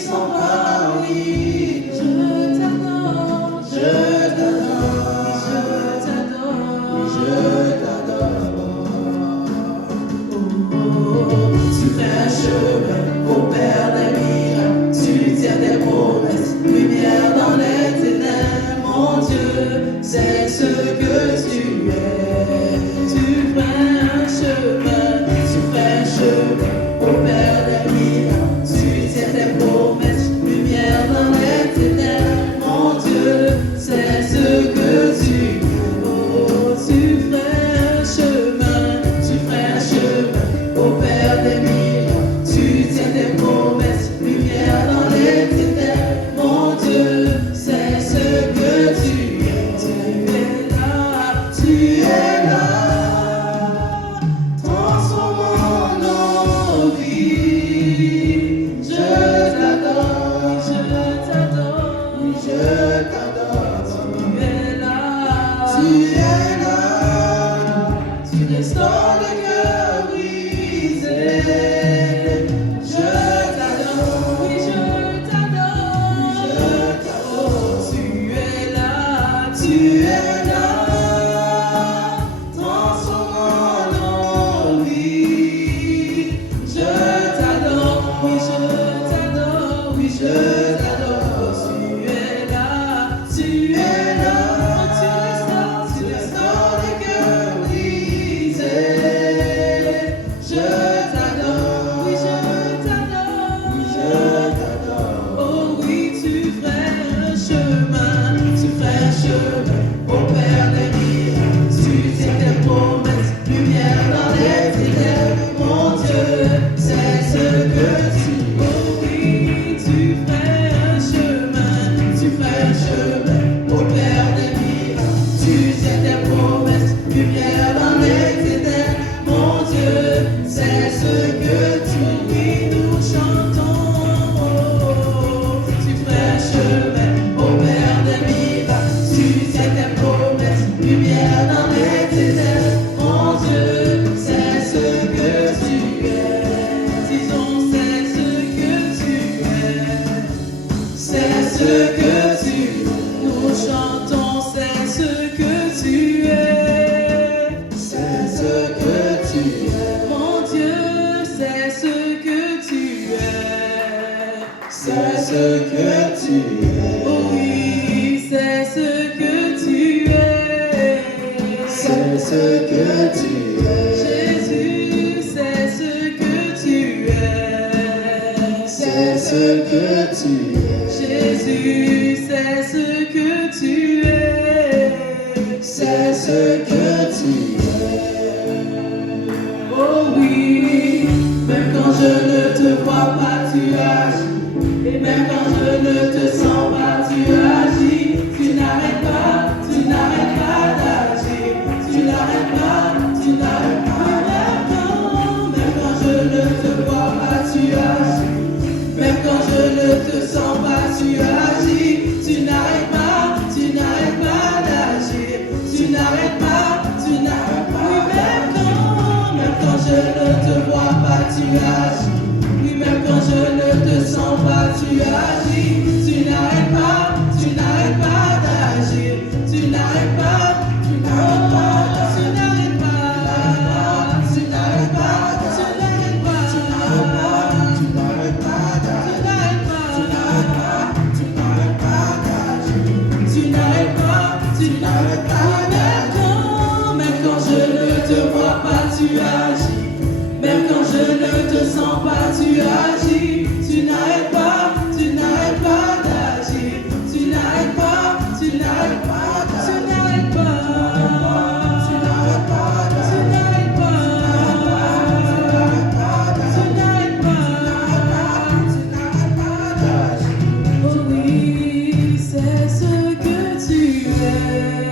sans paris. Je t'adore, je t'adore, je t'adore, je t'adore. Tu fais un chemin au Père des miracles, tu tiens des promesses, lumière dans les ténèbres. Mon Dieu, c'est ce que tu es. Tu fais un chemin, tu fais un chemin au Père des miracles, tu tiens des promesses, lumière dans les ténèbres. Mon Dieu, c'est ce que tu es. Oh, tu fais un chemin, tu fais un chemin au Père des miracles, tu tiens des promesses, lumière dans les ténèbres. Mon Dieu, c'est ce que tu es. Tu es là, transformant nos vies. Je t'adore, je t'adore, je t'adore. Tu es là, tu restaures le cœur brisé. Je t'adore, oui je t'adore, je t'adore. Tu es là, tu es là, transformant nos vies. Je t'adore, oui je t'adore, oui je t'adore. Tu es là, tu restaures le cœur brisé. Je t'adore, oui je t'adore, oui je t'adore. Oh oui, tu fais un chemin, tu fais un chemin au Père des miracles, tu tiens tes promesses, lumière dans les ténèbres. Mon Dieu, c'est ce que tu es. Oh oui, tu fais un chemin, tu fais un chemin au Père des miracles, tu tiens tes promesses, lumière dans les ténèbres. Mon Dieu, c'est ce que tu es. Nous chantons. Tu fais un chemin au Père des miracles, tu tiens tes promesses, lumière dans les ténèbres. Mon Dieu, c'est ce que tu es. Disons, c'est ce que tu es. C'est ce que tu es. Nous chantons, c'est ce que tu es. C'est ce que tu es. Mon Dieu, c'est ce que tu es. C'est ce que tu es. Oh oui, c'est ce que tu es. C'est ce que tu es. Jésus, c'est ce que tu es. C'est ce que tu es. Jésus, c'est ce que tu es. C'est ce que tu es. Oh oui, même quand je ne te vois pas, tu agis. Et même quand je ne te sens pas, tu agis. Tu n'arrêtes pas d'agir. Tu n'arrêtes pas, tu n'arrêtes pas. Même quand je ne te vois pas, tu agis. Même quand je ne te sens pas, tu agis. Tu n'arrêtes pas d'agir. Tu n'arrêtes pas, tu n'arrêtes pas. Oui, même quand je ne te vois pas, tu agis. Oui, même quand je ne te sens pas, tu agis. Tu n'arrêtes pas d'agir. Tu n'arrêtes pas, tu n'arrêtes pas, tu n'arrêtes pas, tu n'arrêtes pas, tu n'arrêtes pas, tu n'arrêtes pas, tu n'arrêtes pas, tu n'arrêtes pas, tu n'arrêtes pas d'agir. Tu n'arrêtes pas, tu n'arrêtes pas d'agir. Même quand je ne te vois pas, tu agis. Même quand je ne te sens pas, tu agis. Tu n'arrêtes pas d'agir. Tu n'arrêtes pas, tu n'arrêtes pas, tu n'arrêtes pas, tu n'arrêtes pas, tu n'arrêtes pas, tu n'arrêtes pas d'agir. Oh oui, c'est ce que tu es.